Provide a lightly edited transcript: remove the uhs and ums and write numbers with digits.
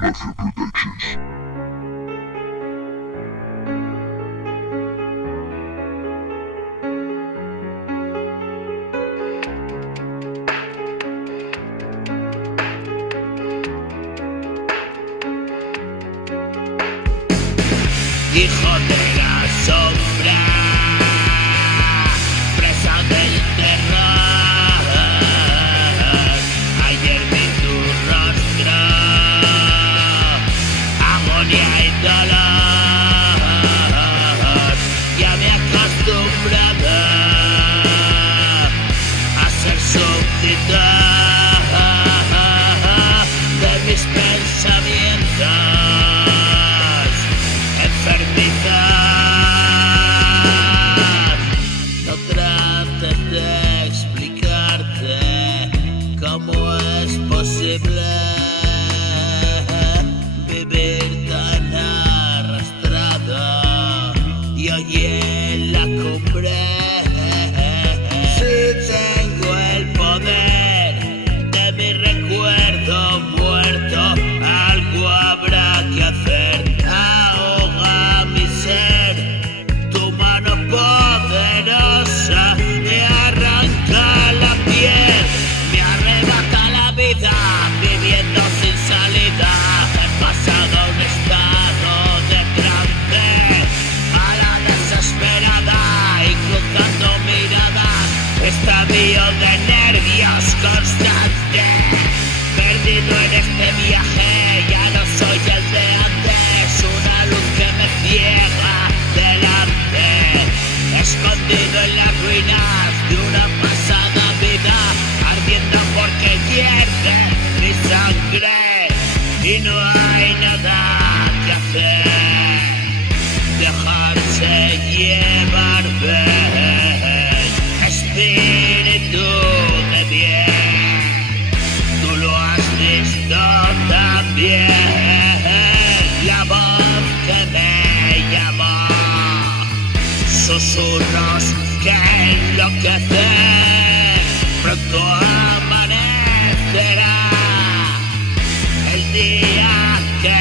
Mafia Productions. Hijo de la sombra, presa del terror. Ayer vi tu rostro, agonía y dolor. Ya me he acostumbrado a ser súbdito de mis pensamientos. Enfermedad, no trates de explicarte cómo es posible vivir tan arrastrado y hoy en la cumbre. Si tengo el poder de mi recuerdo muerto, algo habrá que hacer. Poderosa me arranca la piel, me arrebata la vida, viviendo sin salida. He pasado a un estado de trance, a la desesperada y cruzando miradas, estadio de nervios constante. Perdido en este viaje, ya no soy el de antes, una luz que me ciega delante. Escondido en las ruinas de una pasada vida, ardiendo porque hierve mi sangre y no hay nada que hacer. Dejarse llevar, ven, espíritu de bien, tú lo has visto también. La voz que me llamó, susurros que enloquecen, pronto amanecerá el día que